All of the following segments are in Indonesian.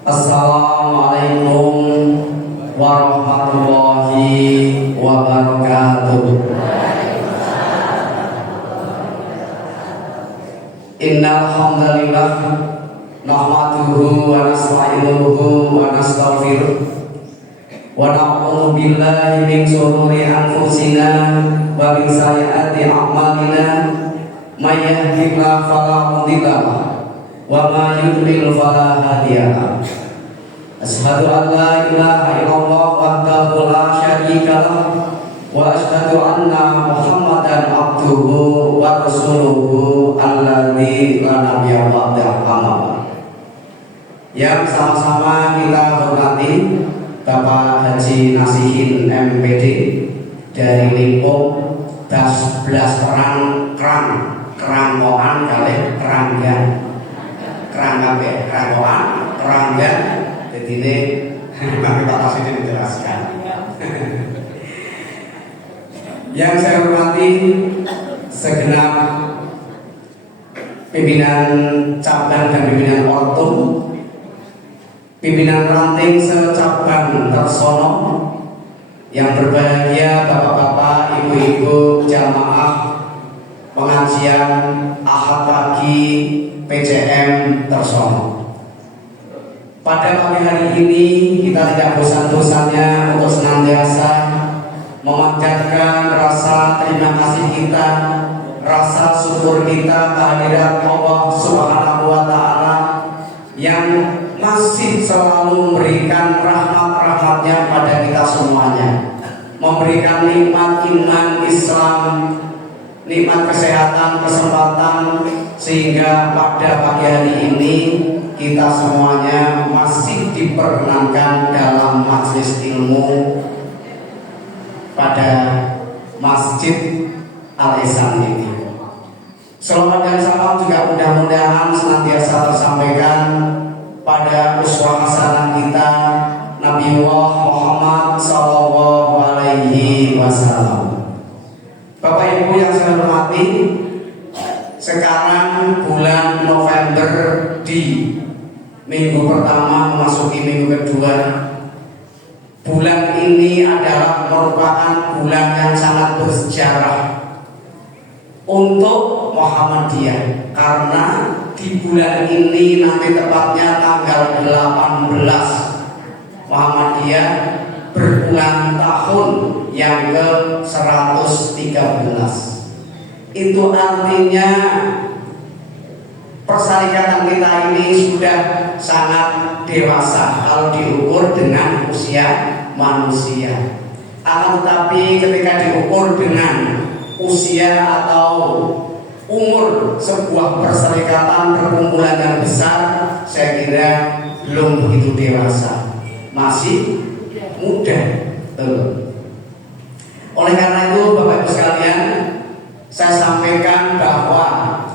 Assalamualaikum warahmatullahi wabarakatuh. Innal hamdalillah nahmaduhu wa nasta'inuhu wa nastaghfiruh wa na'udzu billahi min shururi anfusina wa min sayyiati a'malina may yahdihillahu fala mudilla lahu wa may yudlil fala hadiya lahu. Asyhadu an la ilaha illallah wahdahu la syarika lahu wa asyhadu anna Muhammadan abduhu wa rasuluhu alladzi la nabiyya ba'dahu amma ba'd. Yang sama-sama kita hormati Bapak Haji Nasihin MPD dari Limpung, das belas perang keranggoan kali keranggan keranggan. Jadi ini Bapak Nasihin menjelaskan. Yang saya hormati segenap pimpinan cabang dan pimpinan ortum, pimpinan ranting secabang Tersono, yang berbahagia bapak-bapak, ibu-ibu, jamaah pengajian Ahad pagi PCM Tersono. Pada pagi hari ini kita tidak bosan-bosannya untuk senantiasa memanjatkan rasa terima kasih kita, rasa syukur kita kehadirat Allah Subhanahu wa Ta'ala yang masih selalu memberikan rahmat-rahmatnya pada kita semuanya, memberikan nikmat iman Islam, nikmat kesehatan, kesempatan, sehingga pada pagi hari ini kita semuanya masih diperkenankan dalam majelis ilmu pada Masjid Al-Ihsan ini. Selamat dan salam juga mudah-mudahan senantiasa tersampaikan pada uswah hasanah kita Nabiullah Muhammad sallallahu alaihi wasallam. Bapak Ibu yang saya hormati, sekarang bulan November di minggu pertama memasuki minggu kedua. Bulan ini adalah merupakan bulan yang sangat bersejarah untuk Muhammadiyah, karena di bulan ini nanti tepatnya tanggal 18 Muhammadiyah berulang tahun yang ke-113. Itu artinya persyarikatan kita ini sudah sangat dewasa kalau diukur dengan usia manusia. Akan tetapi ketika diukur dengan usia atau umur sebuah perserikatan perkumpulan yang besar, saya kira belum begitu dewasa, masih muda. Oleh karena itu Bapak Ibu sekalian, saya sampaikan bahwa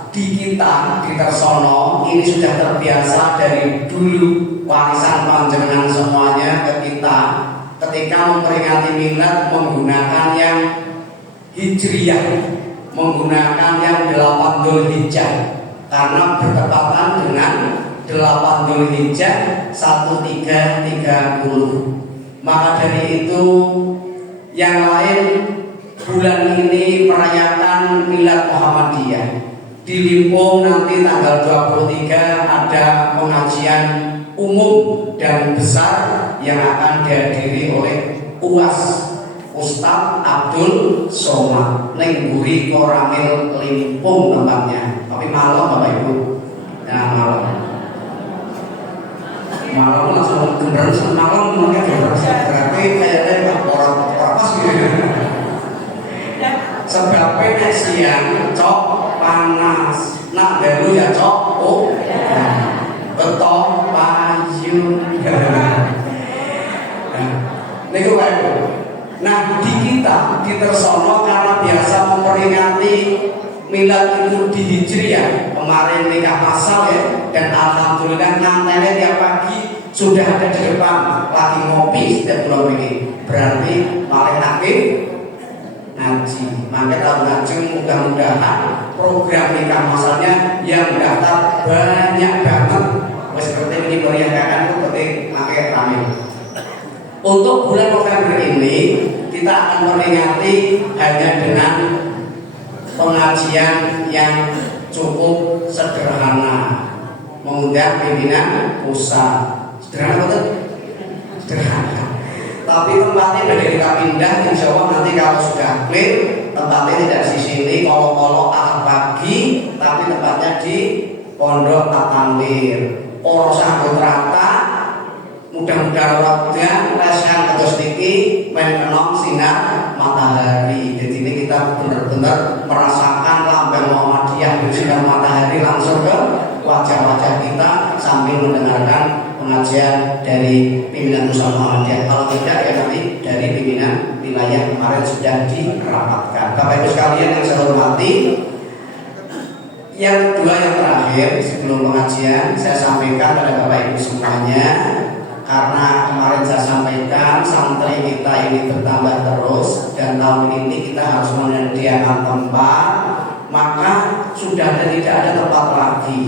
di kita di Tersono ini sudah terbiasa dari dulu, warisan panjenengan semuanya ke kita ketika memperingati milad menggunakan yang hijriyah, menggunakan yang 8 Dzulhijjah, karena bertepatan dengan 8 Dzulhijjah 1330. Maka dari itu yang lain bulan ini merayakan milad Muhammadiyah. Di Limpung nanti tanggal 23 ada pengajian umum dan besar yang akan dihadiri oleh UAS Ustadz Abdul Somad Nengguri Koramil Limpung tempatnya. Tapi malam Bapak Ibu. Nah malam langsung keberan malam mungkin berarti kayaknya orang pas gitu. Sebabnya siang cok panas, nak dulu ya cok betok payu. Niku Pak Ibu. Nah di kita di Tersono karena biasa memperingati milad itu di Hijriyah, kemarin nikah masal ya, dan alhamdulillah ngantennya tiap pagi sudah ada di depan lagi ngopi setiap bulan ini, berarti malah aktif ngaji. Maka tahun ngaji mudah-mudahan program nikah masalnya yang daftar banyak banget seperti ini meriahkan itu seperti pakai rame. Untuk bulan November ini kita akan memperingati hanya dengan pengajian yang cukup sederhana, mengundang pimpinan pusat. Sederhana betul? Sederhana. Tapi tempatnya dari kita pindah, insya Allah nanti kalau sudah clear, tempatnya tidak di sini, kalau ahad pagi, tapi tempatnya di Pondok At-Tanwir. Orosah kontrata, mudah-mudahan roda, lesan terus niki, mengenong sinar matahari. Jadi ini kita benar-benar merasakan lambang Muhammadiyah di sinar matahari langsung ke wajah-wajah kita sambil mendengarkan pengajian dari pimpinan pusat Muhammadiyah. Kalau tidak ya nanti dari pimpinan wilayah kemarin sudah dirapatkan. Bapak Ibu sekalian yang saya hormati, yang kedua yang terakhir sebelum pengajian saya sampaikan pada Bapak Ibu semuanya, karena kemarin saya sampaikan santri kita ini bertambah terus dan tahun ini kita harus menyediakan tempat, maka sudah tidak ada tempat lagi.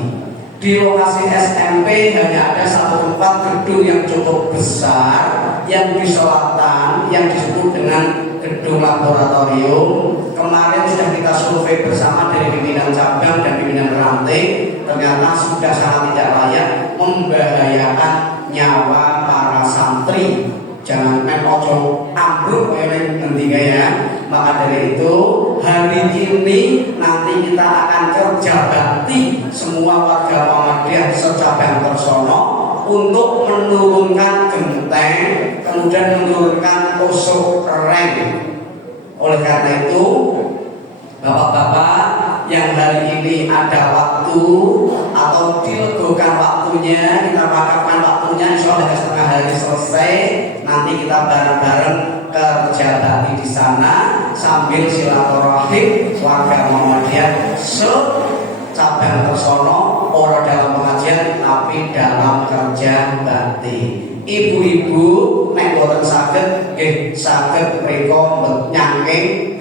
Di lokasi SMP hanya ada satu tempat gedung yang cukup besar yang di selatan yang disebut dengan gedung laboratorium. Kemarin sudah kita survei bersama dari pimpinan cabang dan pimpinan ranting, ternyata sudah sangat tidak layak, membahayakan nyawa para santri. Jangan main ojo ambruk nantinya ya. Maka dari itu hari ini nanti kita akan kerja bakti semua warga Muhammadiyah secabang tersono untuk menurunkan genteng, kemudian menurunkan tusuk reng. Oleh karena itu, bapak-bapak yang hari ini ada waktu atau dilegokan waktunya, kita pakatkan waktunya, insya Allah setengah hari selesai. Nanti kita bareng-bareng kerja bakti di sana sambil silaturahim warga Muhammadiyah secabang tersono, orang dalam pengajian tapi dalam kerja bakti. Ibu-ibu nek boten saged nggih saged mriko nyangking.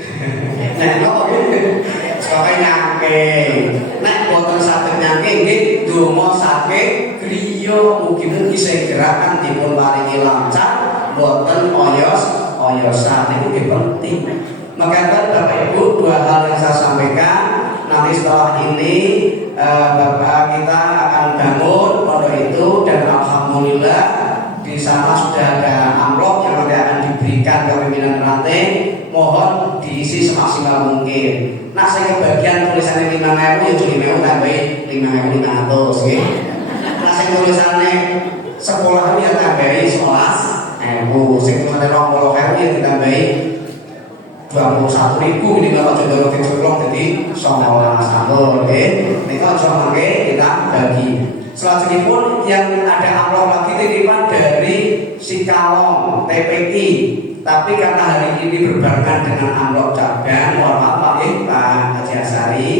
Nek napa nggih? Sampai nyangking. Nek boten saged nyangking nggih donga saking griya mugi-mugi segerakan dipun paringi lancar, boten oyos-oyosan. Niku nggih penting. Maka Bapak Ibu, dua hal yang saya sampaikan. Nanti setelah ini Bapak kita akan bangun pondok itu dan alhamdulillah di sana sudah ada amplop yang nanti akan diberikan ke pimpinan ranting. Mohon diisi semaksimal mungkin. Nah saya kebagian tulisannya 5.000 ya jadi mau tambahin 5.500 gitu. Nah saya tulisannya sekolah yang tambahin 11.000, saya tulisannya 20.000 yang ditambahin 21.000 ini kalau jodoh dicolong jadi 19 tahun. Ini kalau cuma kita bagi. Selanjutnya pun yang ada amplop lagi titipan dari Sikalong TPI. Tapi karena hari ini berbarengan dengan amplop cabang, mohon maaf Pak Haji Asari,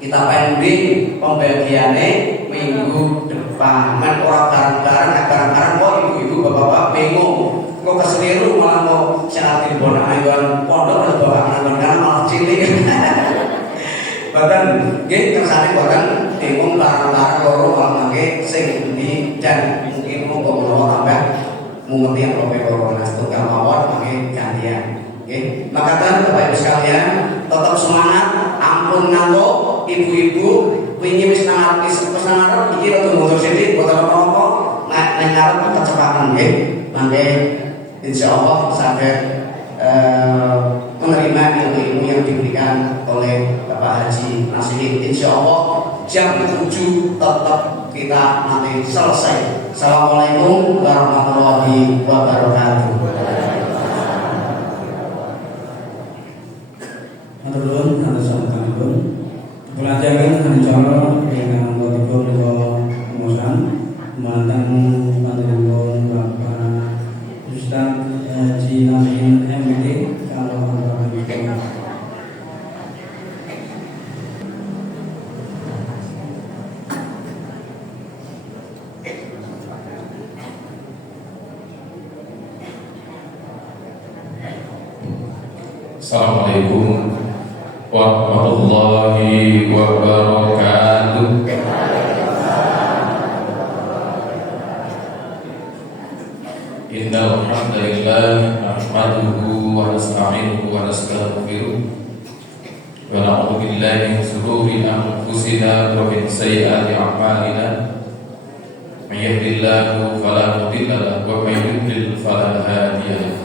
kita pending pembagiannya minggu depan. Men orang bareng-bareng kok ibu-ibu bapak-bapak bingung. Kok keseliru malah mau syarat dibona ayuan pondok dan bawa karena malah cilik. Bahkan nggih kersane boten bingung barang-barang loro malah nggih sing endi dan mungkin monggo menawa tambah mengerti yang loro nas tunggal mawon mangke gantian. Nggih. Maka Bapak Ibu sekalian tetap semangat, ampun ngantuk ibu-ibu wingi wis nang arep iki rada mundur sithik boten apa-apa nek ngarep kecepatan nggih. Mangke insyaallah saged menerima ilmu yang diberikan oleh Bapak Haji Nasihin. Insya Allah jam 7 tetap kita nanti selesai. Assalamualaikum warahmatullahi wabarakatuh. Maturun atas sampun. Pelajaran acara yang berikut pemusan mantan panjenengan Bapak Ustaz Haji Nasihin MD kalau Assalamualaikum warahmatullahi wabarakatuh. أنفسنا ومن سيئات أعمالنا من يهد الله فلا مضل له ومن يضلل فلا هادي له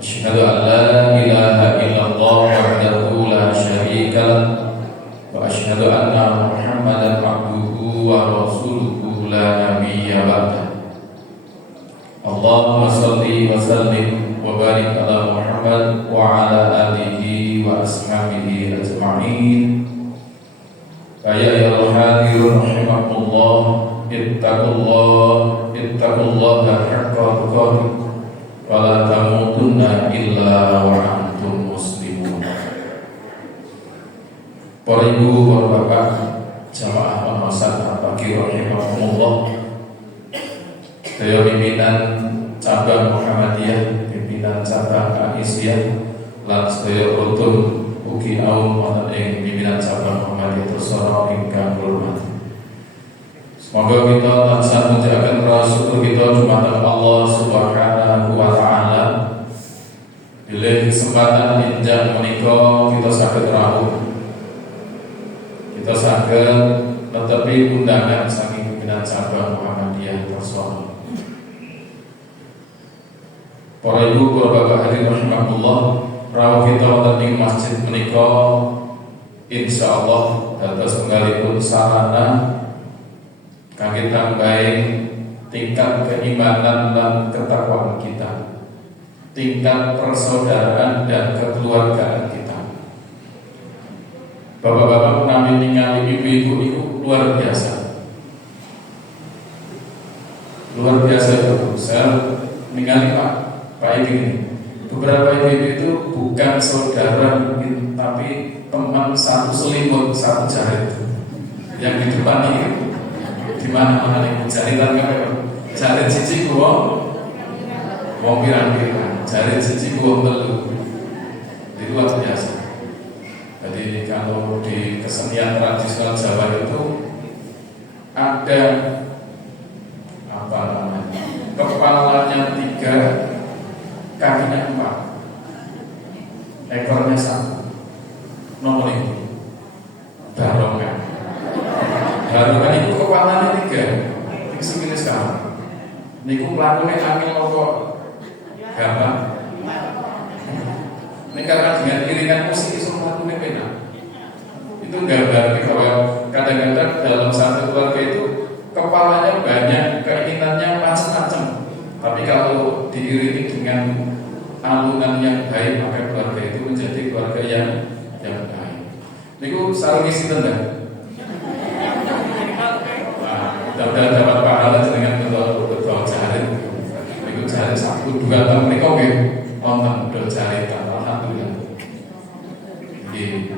أشهد أن لا إله إلا الله وحده لا شريك له وأشهد أن محمدا عبده ورسوله لا نبي بعده اللهم صل وسلم وبارك على محمد وعلى آله وأصحابه أجمعين. يا أيها الحاضرون رحمكم الله اتقوا الله حق تقاته ولا تموتن إلا وأنتم مسلمون. Para ibu, para bapak, jamaah pemirsa pagi rahimakumullah. Saya pimpinan cabang Muhammadiyah, pimpinan cabang Aisyah, lan sedaya rukun ugi aum wonten ing pimpinan cabang Muhammadiyah Tosoro ingkang hormat. Semoga kita tansah menjalankan rasa syukur kita dumateng Allah Subhanahu wa taala. Bila kesempatan injak menika kita saged rawuh. Kita saged netepi undangan saking pimpinan cabang Muhammadiyah Tosoro. Para ibu, para bapak hadirin rahimakumullah, rawuh kita wonten ing masjid menika insyaallah dados tunggalipun sarana kangge tambahi tingkat keimanan dan ketakwaan kita, tingkat persaudaraan dan kekeluargaan kita. Bapak-bapak nami ningali ibu-ibu itu luar biasa. Luar biasa itu. Saya ningali Pak Ibu ini. Beberapa ibu itu bukan saudara mungkin, tapi teman satu selimut, satu jarit. Yang di depan ini di mana-mana nih jaritan kan? Jarit cici gua, wong pirang-pirang. Jarit cici gua telu. Itu luar biasa. Jadi kalau di kesenian tradisional Jawa itu ada apa namanya? Kepalanya 3, kakinya 4, ekornya 1. Nomor ini barongan. Barongan itu kepalanya 3. Ini segini sekarang. Niku melakukan angin rokok gampang. Ini karena dengan iringan musik itu melakukan pena. Itu gambar bahwa kadang-kadang dalam satu keluarga itu kepalanya banyak, keinginannya macam-macam. Tapi kalau diiringi dengan alunan yang baik, maka keluarga itu menjadi keluarga yang baik. Niku sarung isi tenda. Mudah-mudahan dapat pahala dengan betul jarit. Niku jarit 1, 2 tahun niku nggih wonten betul jaritan. Alhamdulillah. Jadi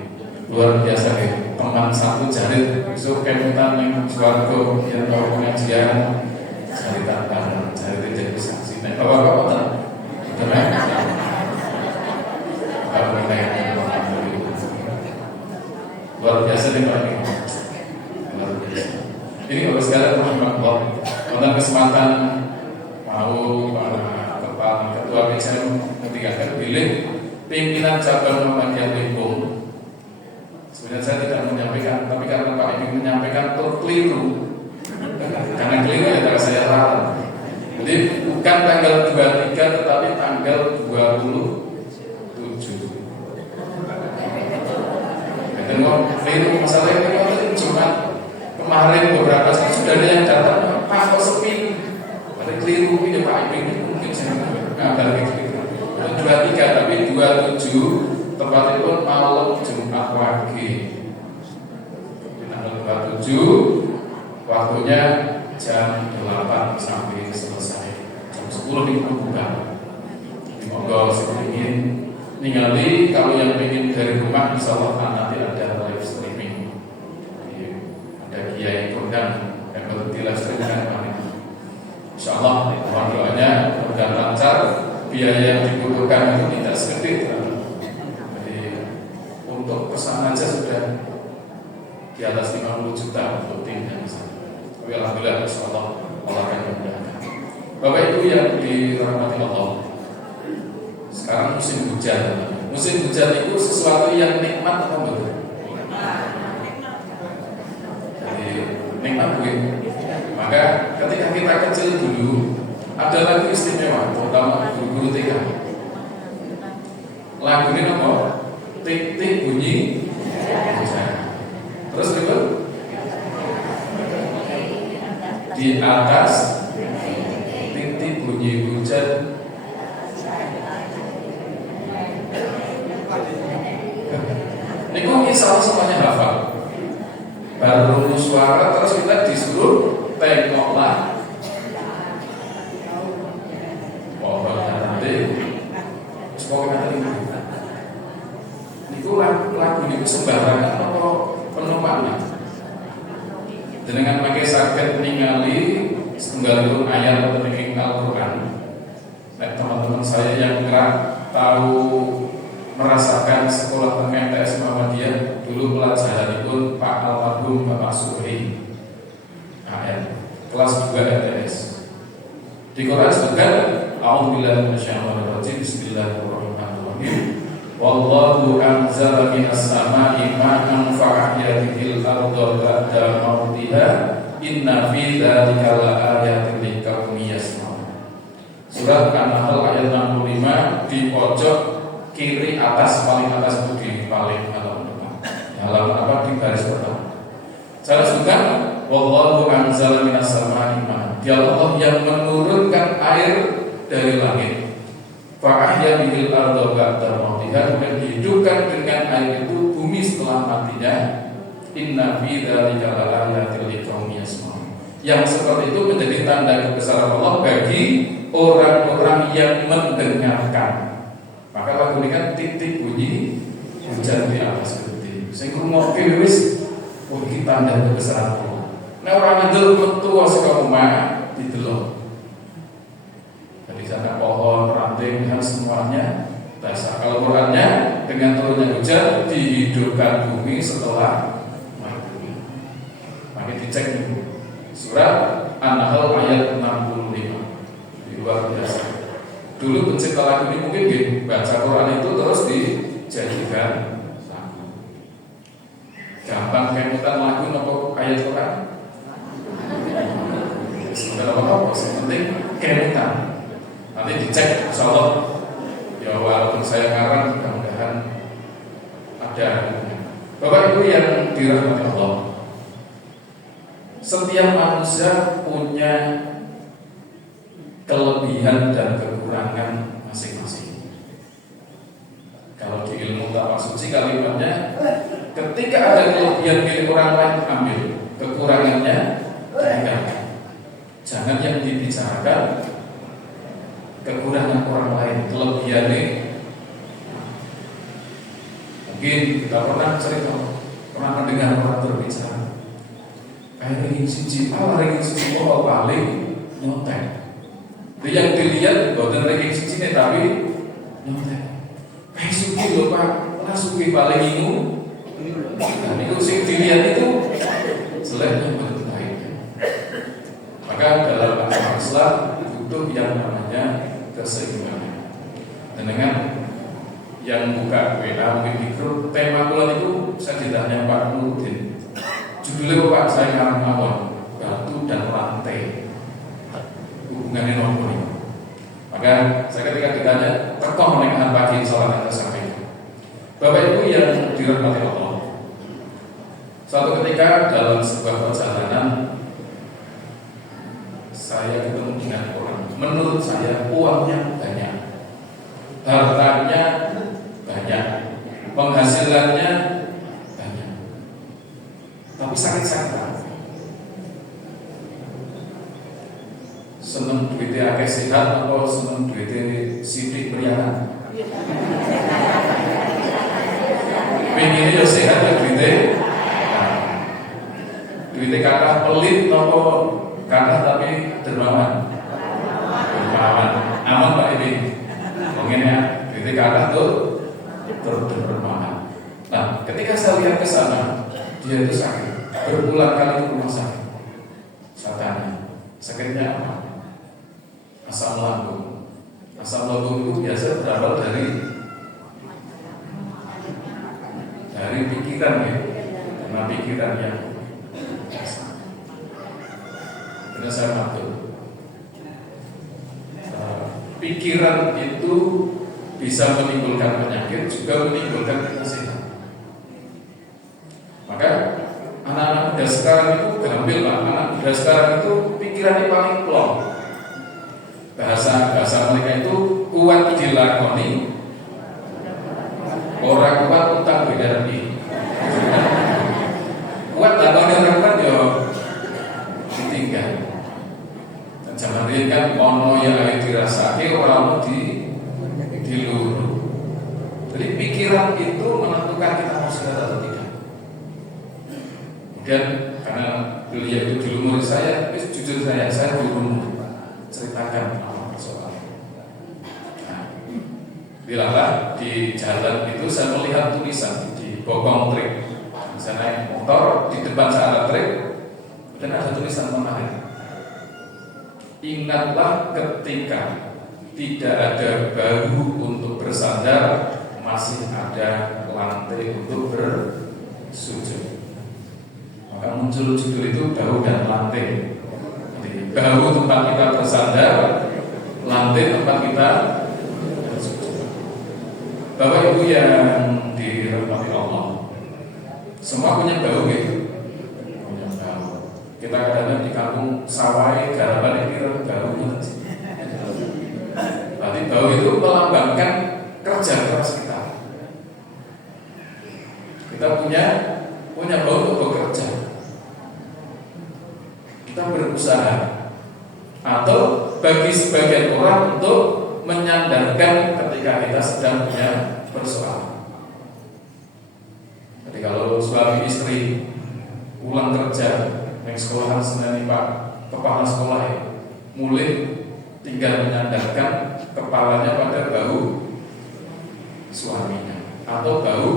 luar biasa nih. Teman 1 jarit besok kemutan yang swarga yang tahu pengajian jaritan bareng. Jarit jadi saksi. Nek bapak-bapak ten. Bener. Luar biasa nih Pak ini. Luar biasa. Ini Bapak sekalian rahimahullah, tentang kesempatan mau para ketua BCM ketika terpilih pimpinan cabang Muhammadiyah Limbung. Sebenarnya saya tidak menyampaikan, tapi karena Pak ingin menyampaikan keliru. Karena keliru ya karena saya salah. Jadi bukan tanggal 23 tetapi tanggal 27. Dan mau keliru masalah ini cuma kemarin beberapa saat sudah ada yang datang Pak kok sepi. Ada keliru ini Pak ini mungkin saya ngabar gitu. 23 tapi 27 tepatnya pun malam Jumat pagi. Tanggal 27 waktunya jam 8 sampai selesai. Jam 10 minggu buka. Semoga sedikit ningali kalau yang ingin dari rumah insyaallah nanti ada live streaming. Ada kiai kondang yang bertilas dengan insyaallah mohon doanya mudah lancar, biaya yang dibutuhkan itu tidak sedikit. Jadi untuk pesan aja sudah di atas 50 juta untuk tim yang besar. Tapi alhamdulillah insyaallah Allah akan memudahkan. Bapak Ibu yang dirahmati Allah, sekarang musim hujan. Musim hujan itu sesuatu yang nikmat atau betul? ning lagu. Maka ketika kita kecil dulu ada lagu istimewa, terutama guru-guru TK. Lagu ini apa? Tik-tik bunyi hujan. Terus berikut di atas tik-tik bunyi hujan. Niku insya Allah semuanya hafal. Baru suara terus kita disuruh tengoklah pohon nanti. Semoga nanti niku lagu niku sembarangan apa penuh makna. Dengan pakai sakit ningali setunggalipun ayat atau ning Al-Qur'an. Nah, teman-teman saya yang kerap tahu merasakan sekolah MTS Muhammadiyah dulu pelajaran itu Pak Almarhum Bapak Suhri AN kelas 2 MTS di Quran disebutkan a'udzubillahi minasyaitonir rajim bismillahirrahmanirrahim wallahu anzala minas sama'i ma'an fa'ahya bihil arda ba'da mautiha inna fi dzalika laayatin liqaumin yasma'un. Surat An-Nahl ayat 65 di pojok kiri atas, paling atas itu di paling halaman depan. Halaman apa di baris pertama. Saya sebutkan wallahu anzala minas sama'i ma'an. Dia Allah yang menurunkan air dari langit. Fa'ahya bihil arda ba'da mautiha, dan dihidupkan dengan air itu bumi setelah matinya. Inna fi dzalika laayatin liqaumin yasma'un. Yang seperti itu menjadi tanda kebesaran Allah bagi orang-orang yang mendengarkan. Maka lagu ini kan titik bunyi hujan di atas gede. Sing ngrungokke wis iki tanda kebesaran Allah. Nek ora ngandel metu saka omah didelok. Jadi sana pohon, ranting dan semuanya basah. Kalau Qurannya dengan turunnya hujan dihidupkan bumi setelah mati. Maka dicek dulu. Surat An-Nahl ayat 65. Di luar biasa. Dulu pencipta lagu ini mungkin baca Quran itu terus dijadikan lagu. Gampang kemutan lagu nopo ayat Quran. Sebenarnya apa? Penting kemutan. Nanti dicek, insyaallah. Ya walaupun saya ngarang, mudah-mudahan ada. Bapak Ibu yang dirahmati Allah, setiap manusia punya kelebihan dan kekurangan masing-masing. Kalau di ilmu tapak suci kalimatnya, ketika ada kelebihan milik orang lain ambil, kekurangannya tinggalkan. Jangan yang dibicarakan kekurangan orang lain, kelebihannya. Mungkin kita pernah cerita, pernah mendengar orang berbicara, kayak ringin siji, ringin siji paling nyontek. Yang dilihat bukan ranking sini tapi nyontek. Kayak suki loh Pak, lah suki paling ingu. Dan itu sih dilihat itu selain yang baik. Maka dalam agama Islam butuh yang namanya keseimbangan. Dan dengan yang buka WA mungkin di grup tema bulan itu saya ditanya Pak Nurdin. Judulnya Pak saya ngarang awal batu dan lantai. Hubungannya nomor. Maka saya ketika ditanya tekoh menaikkan pagi sholat yang tersampaikan. Bapak Ibu yang dirahmati Allah, suatu ketika dalam sebuah perjalanan saya ketemu dengan orang. Menurut saya uangnya banyak, hartanya banyak, penghasilannya banyak, tapi sakit-sakitan. Seneng duitnya akeh sehat atau seneng duitnya sidik berianan? Pengennya ya sehat ya duitnya kata pelit atau kata tapi dermawan. Aman Pak ini. Pengennya duitnya kata tuh dermawan. Nah, ketika saya lihat ke sana, dia itu sakit, berulang kali ke rumah sakit. Saya tanya, sakitnya apa? Asam lambung. Asam lambung itu biasa berasal dari pikiran ya, karena pikiran yang Karena saya matur, pikiran itu bisa menimbulkan penyakit, juga menimbulkan kesehatan. Maka anak-anak muda sekarang itu gambil lah, anak muda sekarang itu pikirannya paling plong. Bahasa mereka itu kuat dilakoni, orang kuat utang berarti. Kuat lakoni orang kuat ya ditinggal. Dan zaman ini kan ono yang ayo dirasake orang di luhur. Jadi pikiran itu menentukan kita mau sehat atau tidak. Kemudian karena beliau itu dulu murid saya, jujur saya belum ceritakan apa persoalan. Nah, bilanglah di jalan itu saya melihat tulisan di bokong trek. Saya naik motor di depan saya ada trek dan ada tulisan menarik. Ingatlah ketika tidak ada bahu untuk bersandar, masih ada lantai untuk bersujud. Maka muncul judul itu bahu dan lantai. Bahu tempat kita bersandar, lantai tempat kita bersujud. Bapak Ibu yang dirahmati Allah, semua punya bahu gitu. Punya bahu. Kita kadang-kadang di kampung sawai garapan ini bahu. Berarti bahu itu melambangkan kerja keras kita. Kita punya bahu untuk bekerja. Kita berusaha. Atau bagi sebagian orang untuk menyandarkan ketika kita sedang punya persoalan. Jadi kalau suami istri pulang kerja, yang sekolahan Senin Pak kepala sekolah ya, mulai tinggal menyandarkan kepalanya pada bahu suaminya atau bahu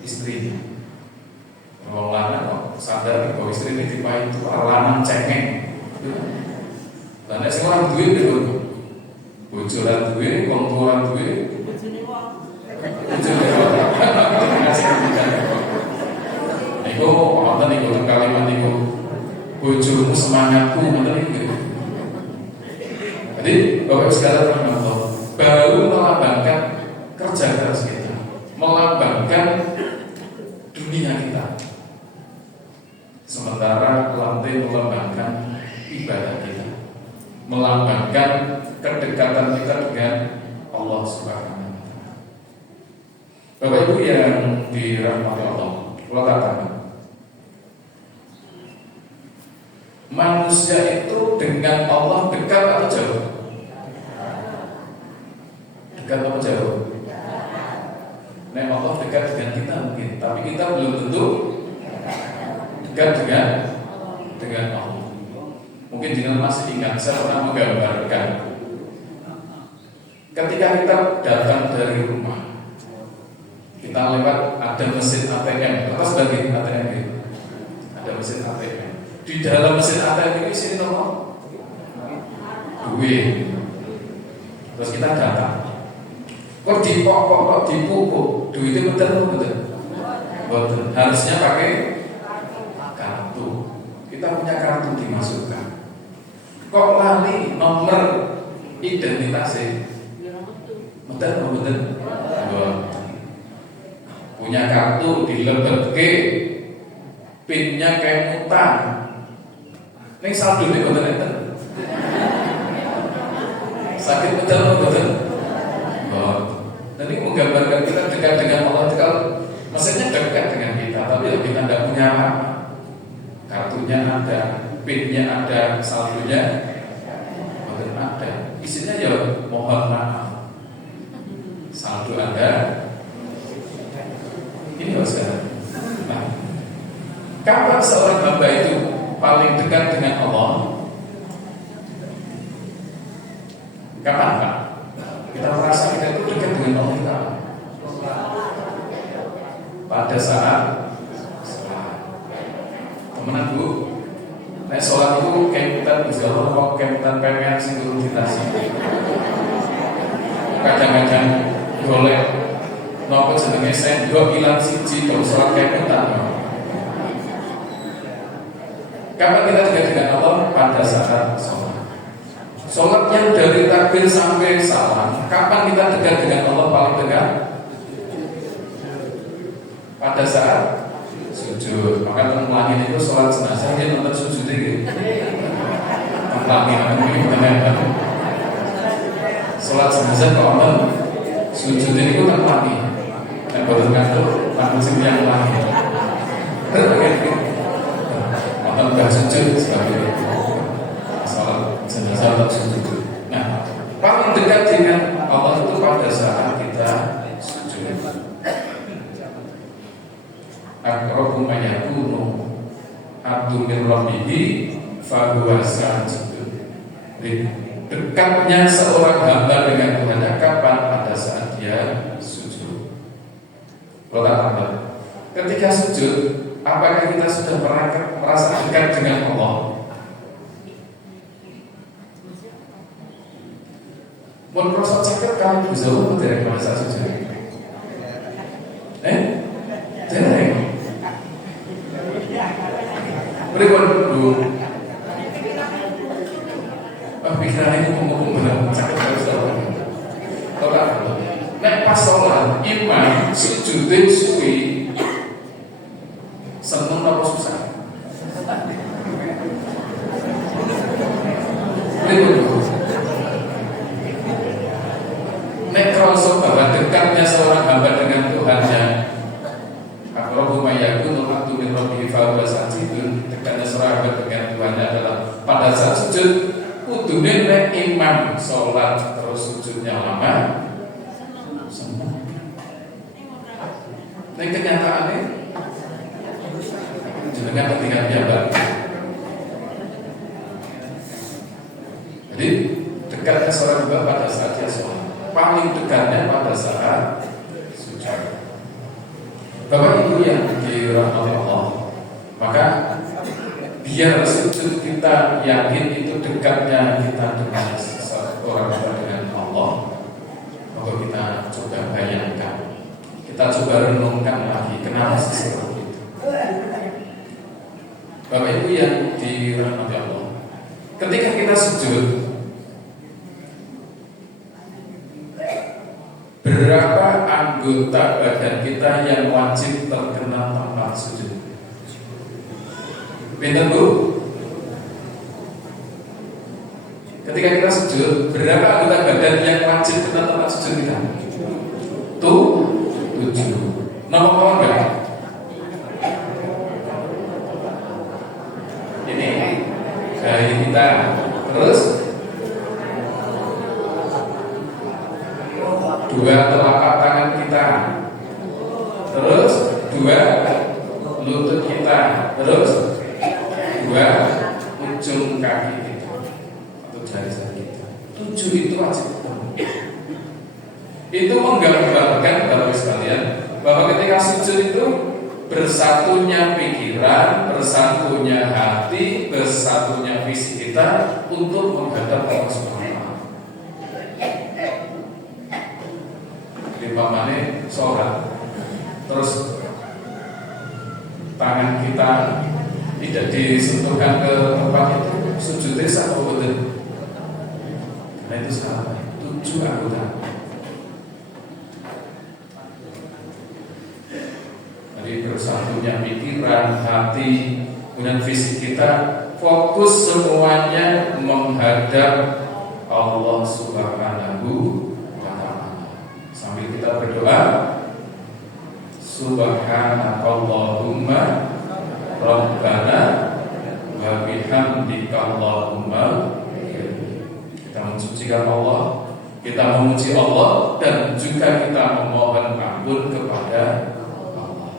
istrinya. Kalau lanang kok sadar bahwa istri ini tipe itu lanang cengeng. Lanang sing ora duwe lho. Bojo lan duwe, wong tuwa lan duwe. Bojone wong. Niku wonten niku kalimat niku. Bojomu semangatku ngoten niku. Jadi Bapak sekalian menonton, baru melambangkan kerja keras kita, melambangkan dunia kita. Sementara lantai melambangkan ibadah kita, melambangkan kedekatan kita dengan Allah Subhanahu wa Ta'ala. Bapak Ibu yang dirahmati Allah, Allah katakan, manusia itu dengan Allah dekat atau jauh? Dekat atau jauh? Nah, Allah dekat dengan kita mungkin, tapi kita belum tentu dekat dengan Allah. Mungkin dengan masih ingat, saya pernah menggambarkan ketika kita datang dari rumah, kita lewat ada mesin ATM, atas bagi ATM gitu. Ada mesin ATM. Di dalam mesin ATM ini sini nomor duit. Terus kita datang. Kok dipokok, kok dipupuk, duitnya betul. Harusnya pakai kartu. Kita punya kartu dimasukkan. Kok lali nomor identitasnya? Betul. Punya kartu dilebetke, pinnya kayak mutan. Ini saldo ini betul. Sakit betul. Dan ini menggambarkan kita dekat dengan Allah. Kalau mesinnya dekat dengan kita, tapi kita tidak punya apa, kartunya ada, pinnya ada, saldonya betul ada. Isinya ya mohon maaf. Saldo ada. Ini harus ada. Nah, kapan seorang hamba itu paling dekat dengan Allah? Kapan Pak? Kita merasa kita itu dekat dengan Allah. Pada saat teman Bu, nek sholat itu kemputan Gusti Allah kok kemputan pemean sing durung ditasi. Kadang-kadang golek napa jenenge sendok ilang siji terus sholat kemputan. Kapan kita dekat dengan Allah? Pada saat sholat. Sholat yang dari takbir sampai salam. Kapan kita dekat dengan Allah paling dekat? Pada saat sujud. Maka temuannya itu sholat jenazah dia nonton sujud ini. Sholat jenazah kalau nonton sujud ini itu kan lagi. Dan baru ngantuk langsung yang lagi. Nonton gak sujud sebagai sholat jenazah atau sujud. Nah, paling dekat dengan Allah itu pada saat kita sujud. Aqrabu ma yakunu abdu min rabbihi fa huwa sajidun. Dekatnya seorang hamba dengan Tuhan kapan? Pada saat dia sujud. Ketika sujud, apakah kita sudah pernah merasa dekat dengan Allah? Mun proses cekap kali bisa dari pada saat sujud. Dereng. Berikut dulu. Pikiran ini ngomong benar cakap harus tahu. Kalau nek pas sholat imam sujudin suwi seneng apa susah? Berikut dulu. Nek rasa bahwa dekatnya seorang hamba dengan Tuhannya, aqrabu ma yakunu abdu min rabbihi fa huwa sajidun. Dekatnya seorang hamba dengan Tuhannya adalah pada saat sujud. Kudune nek imam sholat terus sujudnya lama, senang. Nek kenyataannya jenengan ketinggalan jabat. Jadi dekatnya seorang hamba pada saat dia sholat, paling dekatnya pada saat sujud. Bapak Ibu yang dirahmati Allah, maka biar sujud kita yakin itu dekatnya kita dengan seorang dengan Allah. Maka kita coba bayangkan, kita coba renungkan lagi kenapa seperti itu. Bapak Ibu yang dirahmati Allah, ketika kita sujud, berapa anggota badan kita yang wajib terkena tempat sujud? Pinter Bu? Ketika kita sujud, berapa anggota badan yang wajib kena tempat sujud kita? Tuh, 7. Nomor enggak? Ini jari kita. Terus 2 telapak tangan kita. Terus 2 lutut kita. Terus 2 ujung kaki kita atau jari-jari kita. 7 itu wajib. Itu menggambarkan Bapak sekalian bahwa ketika sujud itu bersatunya pikiran, bersatunya hati, bersatunya visi kita untuk menghadap Allah Subhanahu. Jadi pamane sholat, terus tangan kita tidak disentuhkan ke tempat itu, sujudnya sah atau betul? Nah itu salah. 7 anggota. Jadi bersatunya pikiran, hati, kemudian fisik kita, fokus semuanya menghadap Allah Subhanahu wa Ta'ala. Sambil kita berdoa, Subhanakallahumma Rabbana wa bihamdika Allahumma. Kita mensucikan Allah, kita memuji Allah, dan juga kita memohon ampun kepada Allah.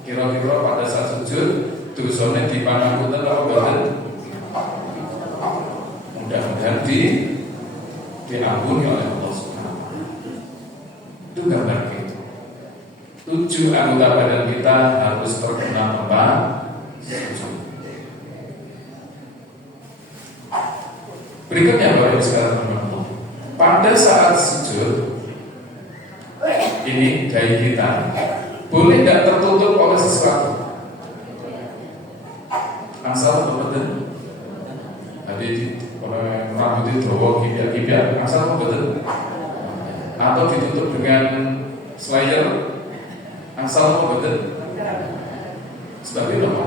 Kira-kira pada saat sujud dosanya dipangapunten apa boten? Mudah-mudahan diampuni oleh Allah Subhanahu. Itu gambar kita. 7 anggota badan kita harus terkena tempat sujud. Berikutnya Bapak Ibu sekalian, pada saat sujud ini dahi kita boleh tidak tertutup oleh sesuatu. Angsal apa betul? Tadi oleh rambut itu dawa kibiak-kibiak, angsal apa betul? Atau ditutup dengan slayer, angsal apa betul? Sebabnya apa?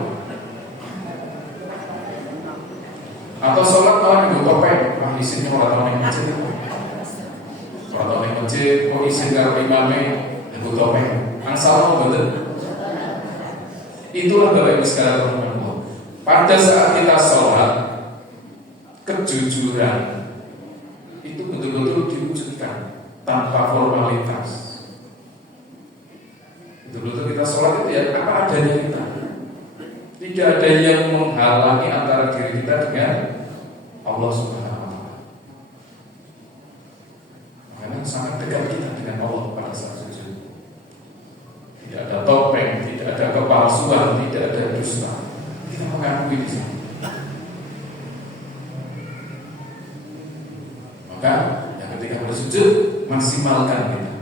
Atau sholat malah nganggo topeng, isinya ora tau ning masjid. Ora tau ning masjid, kok isin karo imame nganggo topeng. Angsal apa betul? Itulah Bapak Ibu sekalian teman-teman. Pada saat kita sholat, kejujuran itu betul-betul diwujudkan tanpa formalitas. Betul-betul kita sholat itu ya apa adanya kita. Tidak ada yang menghalangi antara diri kita dengan Allah Subhanahu wa Ta'ala. Karena sangat dekat kita dengan Allah pada saat sujud. Tidak ada topeng, tidak ada kepalsuan, tidak ada dusta. Kita mengakui di sini. Maka yang ketika bersujud maksimalkan kita.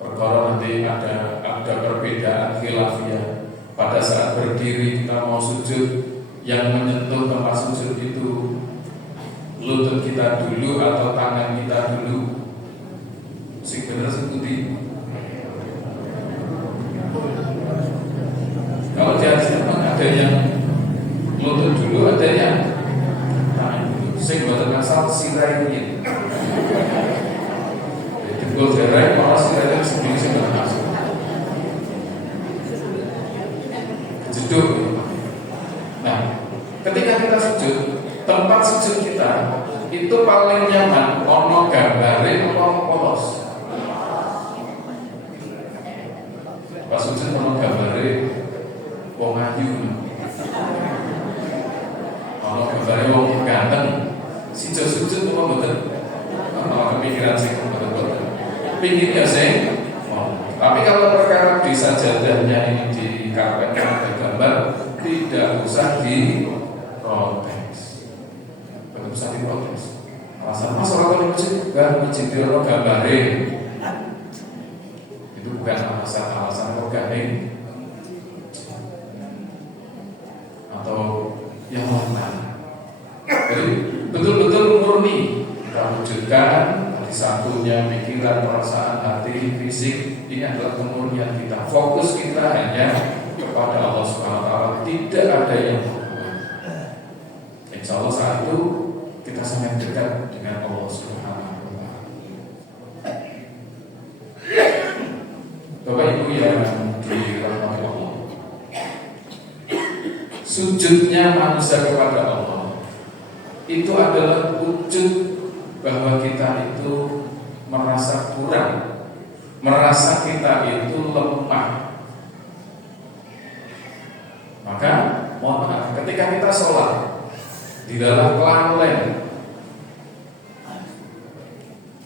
Perkara nanti ada perbedaan khilafiyah. Pada saat berdiri kita mau sujud, yang menyentuh tempat sujud itu lutut kita dulu atau tangan kita dulu. Sing bener sebuti. Kalau di hadis ada yang lutut dulu, ada yang tangan dulu. Sing boten asal sirai ini. Jadi gol sirai, malah sirai sendiri sing boten asal. Jeduk. Nah, ketika kita sujud, tempat sujud kita itu paling nyaman ono gambare ono polos. Pas sujud ono gambare wong ayu. Ono gambare wong ganteng. Sijil sujud apa mboten? Ono kepikiran sing mboten. Pingin ya sing. Tapi kalau perkara di sajadahnya ini dikarpetkan ada gambar, tidak usah diprotes. Tidak usah diprotes. Alasan mas orang masjid kan masjid ono gambare. Itu bukan alasan organik atau yang lain. Jadi betul-betul murni kita wujudkan tadi satunya pikiran, perasaan, hati, fisik. Ini adalah kemurnian kita. Fokus kita hanya kepada Allah Subhanahu wa Ta'ala. Tidak ada yang insya Allah saat itu kita sangat dekat dengan Allah Subhanahu wa Ta'ala. Bapak Ibu yang dirahmati Allah, sujudnya manusia kepada Allah itu adalah wujud bahwa kita itu merasa kurang, merasa kita itu lemah. Maka mohon maaf, ketika kita sholat di dalam kelalen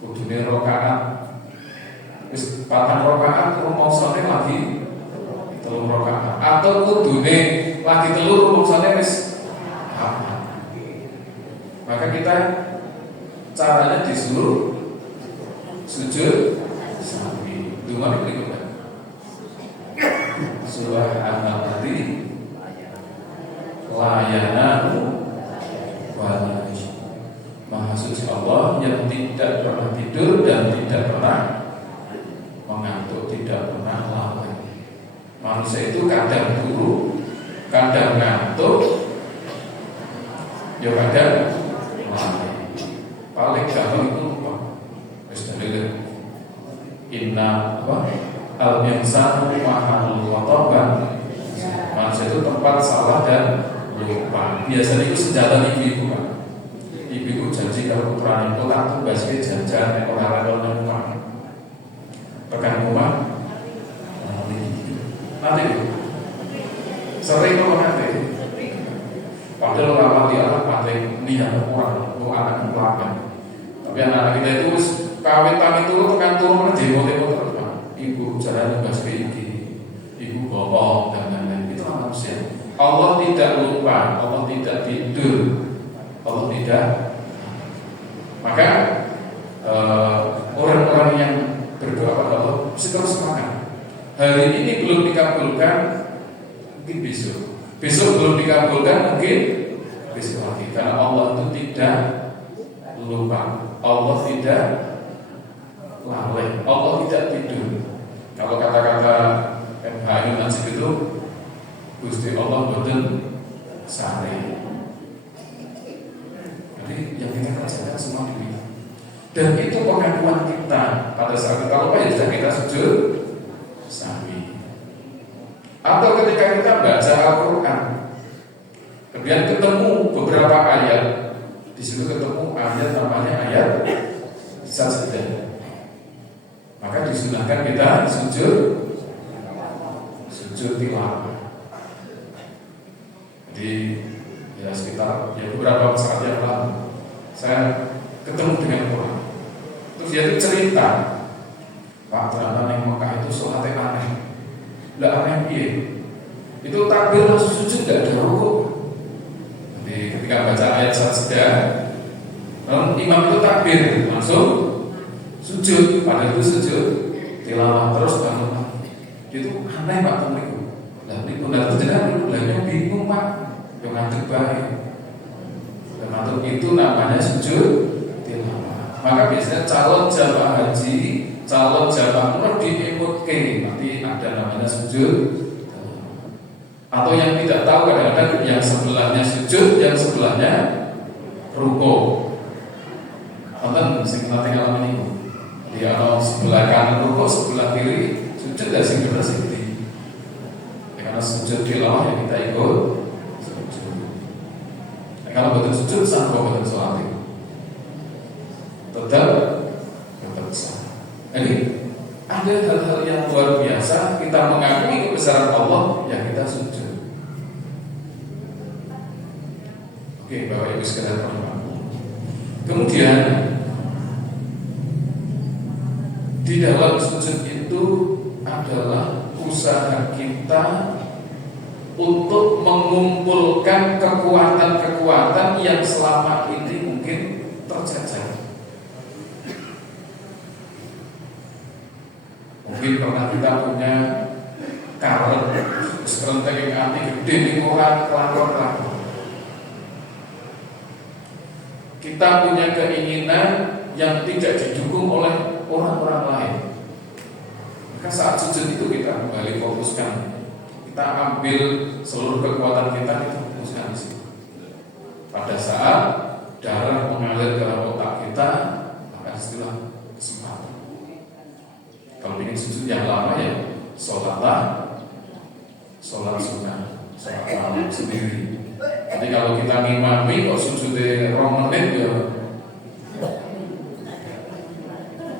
kudune rakaat wis 4 rakaat rumangsane lagi 3 rakaat atau kudune lagi 3 rumangsane wis 4. Maka kita caranya disuruh sujud sambil dunga berikutnya. Subhanalladzi la yanamu wa la yashkur. Maha suci Allah yang tidak pernah tidur dan tidak pernah mengantuk, tidak pernah lalai. Manusia itu kadang turu, kadang ngantuk, ya kadang lalai. Paling gampang itu lupa. Wis dalil inna al-insanu mahalul khataban. Manusia itu tempat salah dan lupa. Biasanya itu senjata ibu-ibu kan. Ibu-ibu janji kalau putrane itu tak tugas ke jajan nek ora ora rumah. Pekan rumah nanti sering kok nanti. Padahal orang mati anak mati niat kurang, lu anak kelaparan. Tapi anak kita itu kawitan itu tekan turun demo-demo terus Pak. Ibu jalan tugas ke ibu bawa dan lain-lain. Itu manusia. Allah tidak lupa, Allah tidak tidur, Allah tidak. Maka orang-orang yang berdoa pada Allah mesti terus semangat. Hari ini belum dikabulkan, mungkin besok. Besok belum dikabulkan, mungkin besok lagi. Karena Allah itu tidak lupa, Allah tidak lalai, Allah tidak tidur. Kalau kata-kata MH Najib itu, Gusti Allah boten sare. Jadi yang kita kerjakan semua demi. Dan itu pengakuan kita pada saat kita lupa, ya sudah kita sujud sahwi. Atau ketika kita baca Al-Quran, kemudian ketemu beberapa ayat, di situ ketemu ayat namanya ayat sajdah, maka disunahkan kita sujud tilawah. Jadi ya sekitar beberapa saat yang lalu saya ketemu dengan orang, terus dia itu cerita, Pak, ternyata yang Mekah itu sholatnya aneh. Nggak aneh dia, itu takbir langsung sujud, nggak ada rukuk. Jadi ketika baca ayat sajdah, imam itu takbir langsung sujud, padahal itu sujud tilawah terus bangun. Itu aneh Pak temanku. Lah ini benar terjadi, lah bingung Pak, yang ngadeg baik. Termasuk itu namanya sujud tilawah. Maka biasanya calon jamaah haji, calon jamaah umrah diikutkan, nanti ada namanya sujud. Atau yang tidak tahu kadang-kadang yang sebelahnya sujud, yang sebelahnya ruko. Nonton sing nanti ngalamin itu. Di kalau sebelah kanan ruko, sebelah kiri sujud, dan sing bener sing di. Karena sujud tilawah yang kita ikut sujud. Kalau betul sujud sanggup betul sholat itu tetap sah. Jadi ada hal-hal yang luar biasa, kita mengakui kebesaran Allah, ya kita sujud. Oke, Bapak Ibu sekalian hormat. Kemudian di dalam sujud itu adalah usaha kita untuk mengumpulkan kekuatan-kekuatan yang selama ini mungkin terjajar. Mungkin pernah kita punya karet, serentek yang anti gede di orang kelakor-kelakor. Kita punya keinginan yang tidak didukung oleh orang-orang lain. Maka saat sujud itu kita kembali fokuskan. Kita ambil seluruh kekuatan kita fokuskan di situ. Pada saat darah mengalir ke dalam otak kita, maka istilah kesempatan. Kalau ingin sujud yang lama ya sholat sunnah, sholat malam sendiri. Jadi kalau kita ngimami kok sujudnya 2 menit ya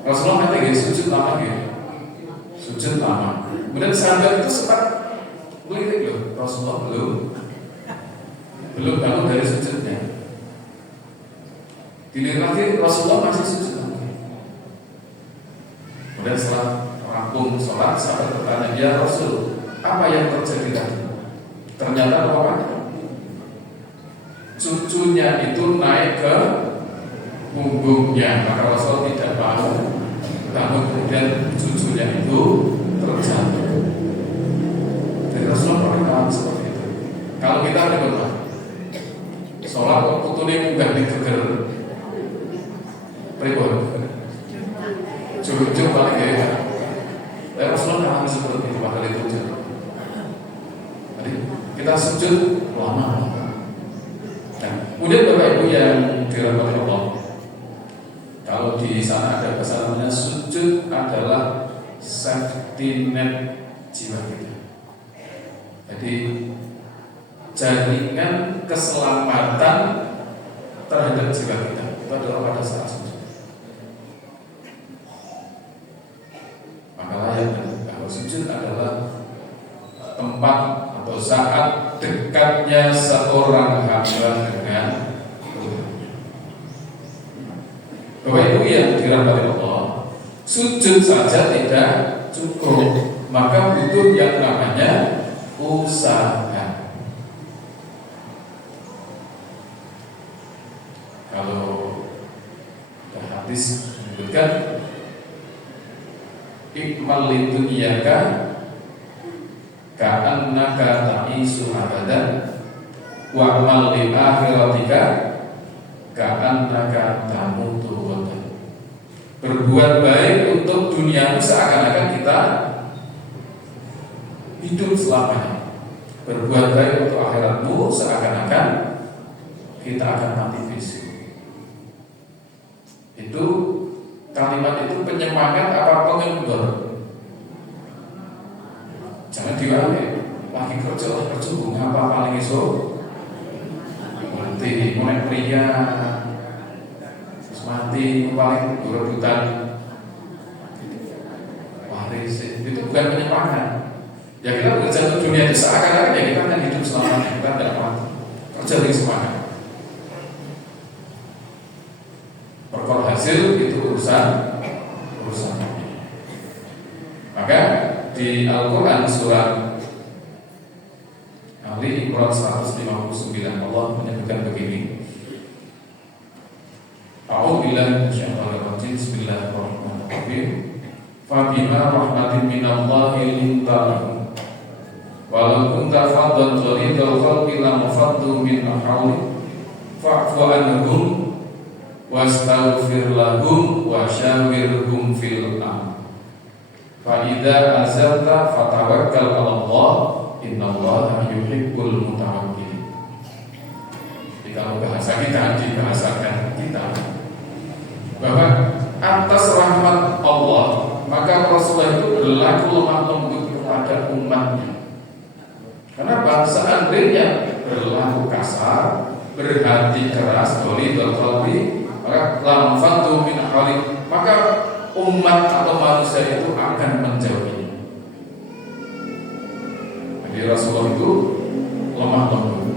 Rasulullah nanti sujud lama gitu. Sujud lama. Kemudian sahabat itu sempat melirik loh, Rasulullah belum bangun dari sujudnya. Dilihat lagi Rasulullah masih sujud lagi. Kemudian setelah rampung sholat, sahabat bertanya, ya Rasul, apa yang terjadi tadi? Ternyata apa? Cucunya itu naik ke punggungnya, maka Rasul tidak bangun, kemudian cucunya itu terjatuh. Jadi Rasulullah pernah seperti itu. Kalau kita berdoa, sholat waktu itu munggah di geger, pribon, cucu paling gaya. Rasulullah pernah seperti itu pada itu. Jadi kita sujud lama. Kemudian Bapak Ibu yang dirahmati Allah, kalau di sana ada bahasa namanya sujud adalah safety net jiwa kita. Jadi jaringan keselamatan terhadap jiwa kita itu adalah pada saat sujud. Maka layak bahwa sujud adalah tempat atau saat dekatnya seorang hamba dengan Tuhan. Bapak Ibu yang dirahmati Allah, sujud saja tidak cukup, maka butuh yang namanya usaha. Kalau hadis menyebutkan ikmal lidunyaka ka'annaka ta'isu abadan wa'mal li akhiratika ka'annaka tamutu ghadan. Berbuat baik untuk duniamu seakan-akan kita hidup selamanya. Berbuat baik untuk akhiratmu seakan-akan kita akan mati besok. Itu kalimat itu penyemangat apa pengendor? Jangan diwale lagi kerja ngapa paling esok mati mulai pria terus mati paling rebutan waris. Itu bukan penyemangat. Ya kita bekerja untuk dunia itu seakan-akan ya kita akan hidup selamanya, kita tidak mati. Kerja dengan semangat. Perkara hasil itu urusan. Maka di Al-Quran surat Ali Imran 159 Allah menyebutkan begini. A'udzubillahi minasyaitonir rajim. Bismillahirrahmanirrahim. Fabima rahmatin minallahi linta lahum walau kunta faddan ghalidhal qalbi lamafaddu min hawlik fa'fu anhum wastaghfir lahum wa syawirhum fil amr fa idza azalta fatawakkal 'ala Allah innallaha yuhibbul mutawakkilin. Jadi kalau bahasa kita dibahasakan kita bahwa atas rahmat Allah maka Rasulullah itu berlaku lemah lembut kepada umatnya. Kenapa? Seandainya berlaku kasar, berhati keras, ghalidhal qalbi, maka lam fatu min hawlik, maka umat atau manusia itu akan menjauhinya. Jadi Rasulullah itu lemah lembut,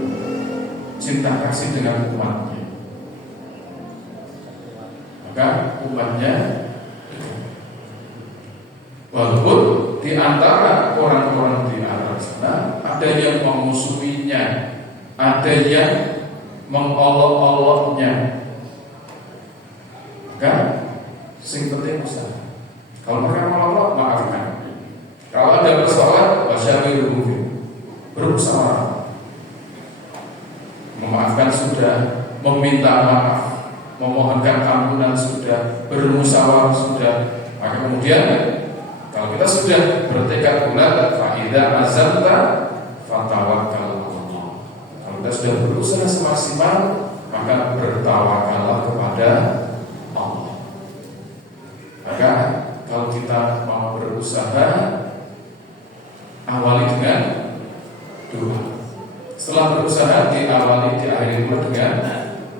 cinta kasih dengan umatnya. Maka umatnya, walaupun di antara orang-orang di arah sana ada yang memusuhinya, ada yang mengolok-oloknya, maka sing penting usaha. Kalau mereka mengolok, maafkan. Kalau ada persoalan, wasyawirhum, berusaha. Memaafkan sudah, meminta maaf, memohonkan ampunan sudah, bermusyawarah sudah. Maka kemudian kalau kita sudah bertekad bulat, fa'idha azamta fatawakkal 'ala Allah. Kalau kita sudah berusaha semaksimal, maka bertawakallah kepada Allah. Maka kalau kita mau berusaha, awali dengan doa. Setelah berusaha, diakhiri pula dengan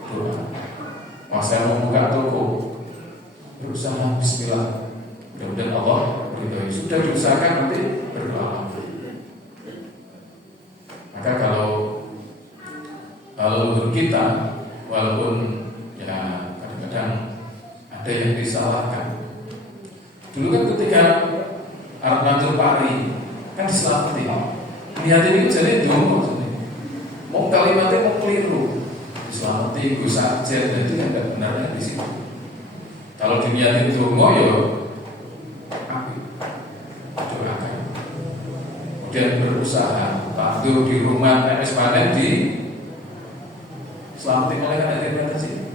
doa. Saya mau buka toko, berusaha bismillah. Mudah-mudahan Allah beridhoi. Sudah diusahakan, nanti berdoa. Maka kalau kita, walaupun ya kadang-kadang ada yang disalahkan. Dulu kan ketika Arnatul Pari kan diselamati, niat ini jadi dong maksudnya. Mau kalimatnya mau keliru, diselamati gue saja, itu yang tidak benarnya di situ. Kalau diniatin dongo ya doakan. Kemudian berusaha waktu di rumah MS panen di selamatin oleh kan ada yang sih.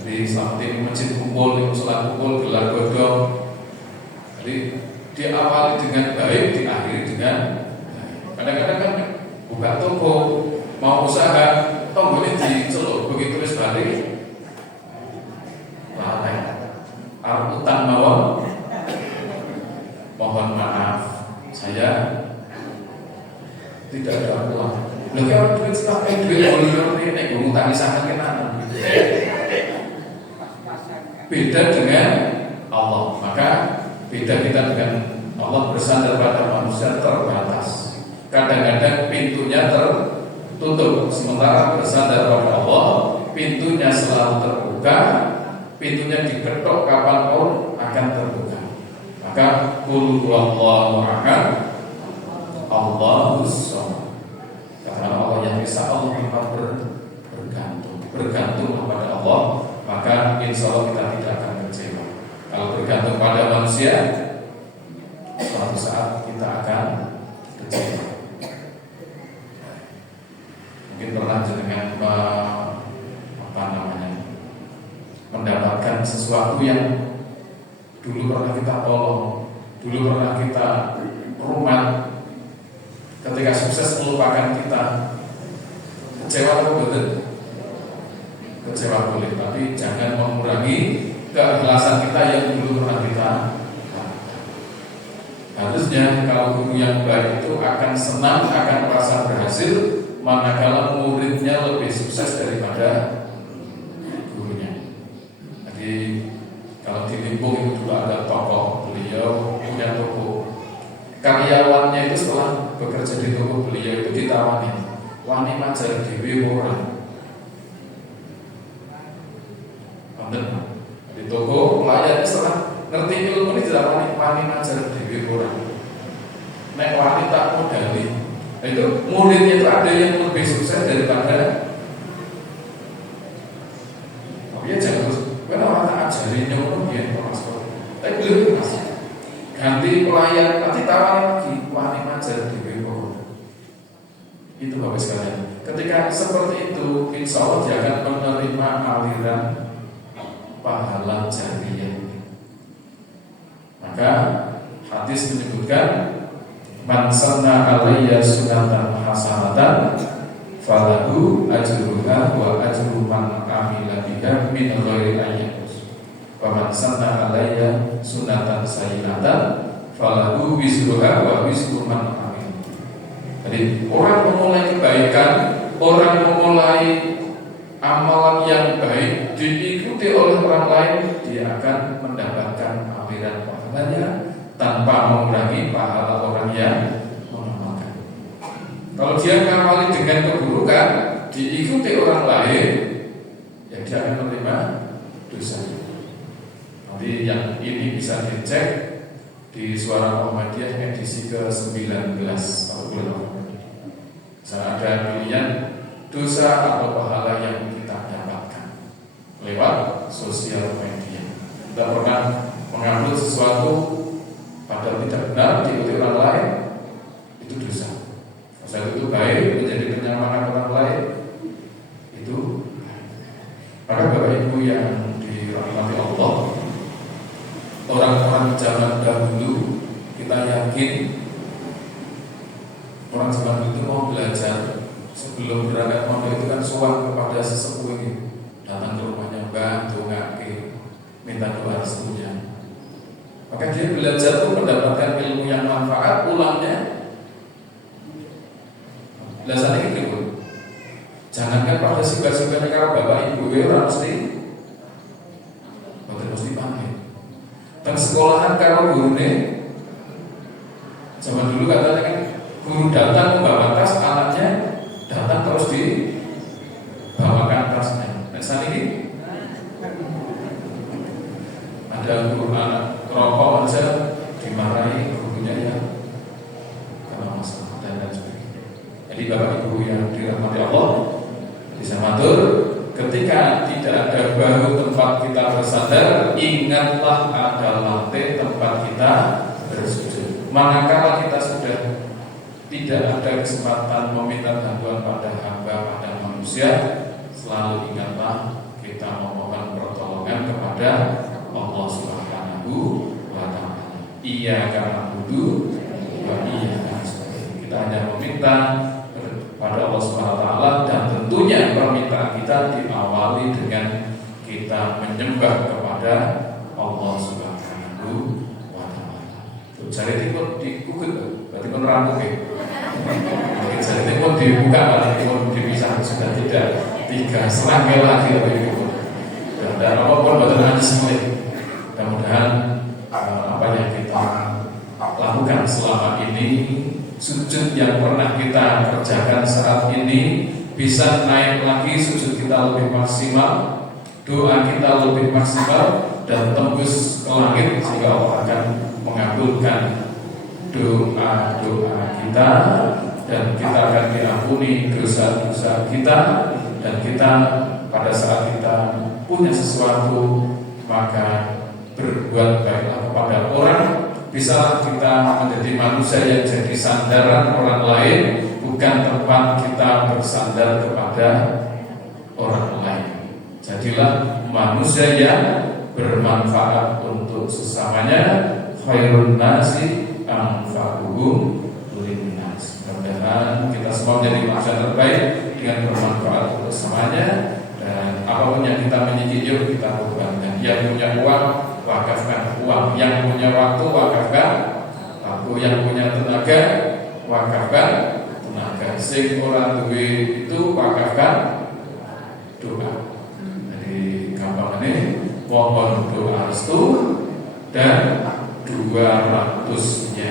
Jadi selamatin masjid kumpul, sholat kumpul, gelar godong. Jadi diawali dengan baik, diakhiri dengan baik. Kadang-kadang kan buka toko, mau usaha, tombolnya diceluk, begitu wis balik lalai. Arep utang mawon, mohon maaf, saya tidak ada uang. Lha ki orang duit setak duit oliver iki nek ngutangi sangat kenalan. Beda dengan Allah. Maka beda kita dengan Allah, bersandar pada manusia terbatas. Kadang-kadang pintunya tertutup, sementara bersandar pada Allah pintunya selalu terbuka. Pintunya diketok kapanpun akan terbuka. Maka qul huwallahu ahad, Allahus samad. Karena Allah yang bisa, Allah tempat bergantung kepada Allah, maka insya Allah kita tidak akan kecewa. Kalau bergantung pada manusia, suatu saat kita akan kecil. Mungkin pernah dengan mendapatkan sesuatu yang dulu pernah kita tolong, dulu pernah kita rumah, ketika sukses melupakan kita, kecewa atau betul? Kecewa boleh, tapi jangan mengurangi keikhlasan kita yang dulu pernah kita. Harusnya kalau guru yang baik itu akan senang, akan merasa berhasil manakala muridnya lebih sukses daripada gurunya. Jadi kalau di Limbung itu dulu ada tokoh, beliau punya toko. Karyawannya itu setelah bekerja di toko beliau itu ditawani, wani majar dewi orang. Di toko pelayannya setelah ngerti ilmu ini ditawani, wani majar dewi orang. Nek wani tak modali. Nah itu muridnya itu ada yang lebih sukses daripada. Oh ya jangan terus. Karena orang ajarin yang dia mas. Tapi belum mas. Ganti pelayan nanti tawarin lagi wani majar di Bebo. Itu bapak sekalian. Ketika seperti itu, insya Allah dia akan menerima aliran pahala jariyah. Maka hadis menyebutkan man sanna alayya sunatan hasanatan falahu ajruha wa ajru man amila biha min ghairi ayyus. Wa man sanna alayya sunatan sayyi'atan falahu wizruha wa wizru man amila. Jadi orang memulai kebaikan, orang memulai amalan yang baik diikuti oleh orang lain, dia akan mendapatkan aliran pahalanya tanpa mengurangi pahala orang yang mengamalkan. Kalau dia mengamali dengan keburukan, diikuti orang lain, ya dia akan menerima dosa. Nanti yang ini bisa dicek di Suara Muhammadiyah edisi ke-19 tahun lalu. Bisa ada pilihan dosa atau pahala yang kita dapatkan lewat sosial media. Kita pernah mengambil sesuatu padahal tidak benar diikuti orang lain, itu dosa. Dosa itu baik menjadi kenyamanan orang lain, itu. Maka Bapak Ibu yang dirahmati Allah, orang-orang zaman dahulu, kita yakin orang zaman dulu itu mau belajar sebelum berangkat pondok itu kan sowan kepada sesepuh ini, datang ke rumahnya mbah, dongake, minta doa restunya. Maka dia belajar itu mendapatkan ilmu yang manfaat, pulangnya belasan ini pun. Jangankan pada sibah-sibahnya kalau bapak ibu orang mesti pamit. Dan sekolahan kalau guru nih, zaman dulu katanya kan guru datang membawa tas, anaknya datang terus dibawakan tasnya. Nah saat ini ada guru anak rokok aja dimarahi gurunya ya karena masalah dan sebagainya. Jadi bapak ibu yang dirahmati Allah bisa matur, ketika tidak ada bahu tempat kita bersandar, ingatlah ada lantai tempat kita bersujud. Manakala kita sudah tidak ada kesempatan meminta bantuan pada hamba, pada manusia, selalu ingatlah kita memohon pertolongan kepada Allah Subhanahu wa Ta'ala. Iyyaka na'budu wa iyyaka nasta'in. Kita hanya meminta kepada Allah Subhanahu wa Ta'ala, dan tentunya permintaan kita diawali dengan kita menyembah kepada Allah Subhanahu wa Ta'ala. Jari tipun dikukut, berarti pun rambut ya. Jari tipun dibuka, berarti pun dipisah, sudah tidak tiga serangkai lagi lebih ikut. Dan apapun betul nanti semua. Mudah-mudahan apa yang kita lakukan selama ini, sujud yang pernah kita kerjakan saat ini bisa naik lagi, sujud kita lebih maksimal, doa kita lebih maksimal dan tembus ke langit, sehingga Allah akan mengabulkan doa-doa kita dan kita akan diampuni dosa-dosa kita, dan kita pada saat kita punya sesuatu maka berbuat baiklah kepada orang Bisa kita menjadi manusia yang jadi sandaran orang lain, bukan tempat kita bersandar kepada orang lain. Jadilah manusia yang bermanfaat untuk sesamanya. Khairun nasi anfa'uhum linnas. Mudah-mudahan kita semua menjadi manusia terbaik dengan bermanfaat untuk sesamanya. Dan apapun yang kita miliki, yuk kita korbankan. Yang punya uang, wakafkan uang. Yang punya waktu, wakafkan waktu. Yang punya tenaga, wakafkan tenaga. Sing ora duwe itu wakafkan doa. Jadi gampang ini, mohon doa restu dan 200-nya.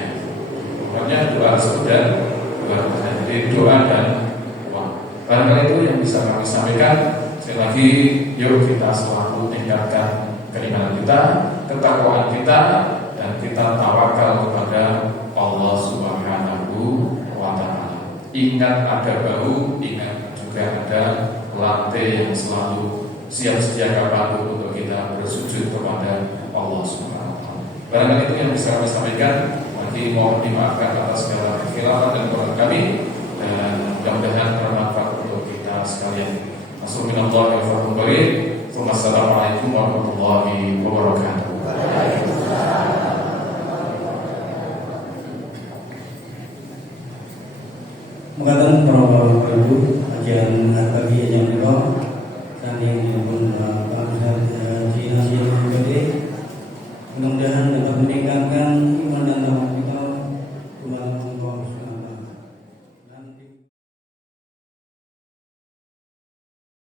Pokoknya doa restu dan 200-nya. Jadi doa dan uang. Barangkali itu yang bisa kami sampaikan. Sekali lagi, yuk kita selalu tingkatkan keimanan kita, ketakwaan kita, dan kita tawakal kepada Allah Subhanahu wa Ta'ala. Ingat ada bau, ingat juga ada lantai yang selalu siap sedia kapan untuk kita bersujud kepada Allah Subhanahu wa Ta'ala. Barangkali itu yang bisa kami sampaikan. Lagi mohon dimaafkan atas segala kekhilafan dan kekurangan kami, dan mudah-mudahan bermanfaat untuk kita sekalian. Assalamualaikum warahmatullahi wabarakatuh. Mengatakan para bapak ibu kajian pagi yang menikah dan yang pun bangsa di nasi yang gede, mudah-mudahan dapat meningkatkan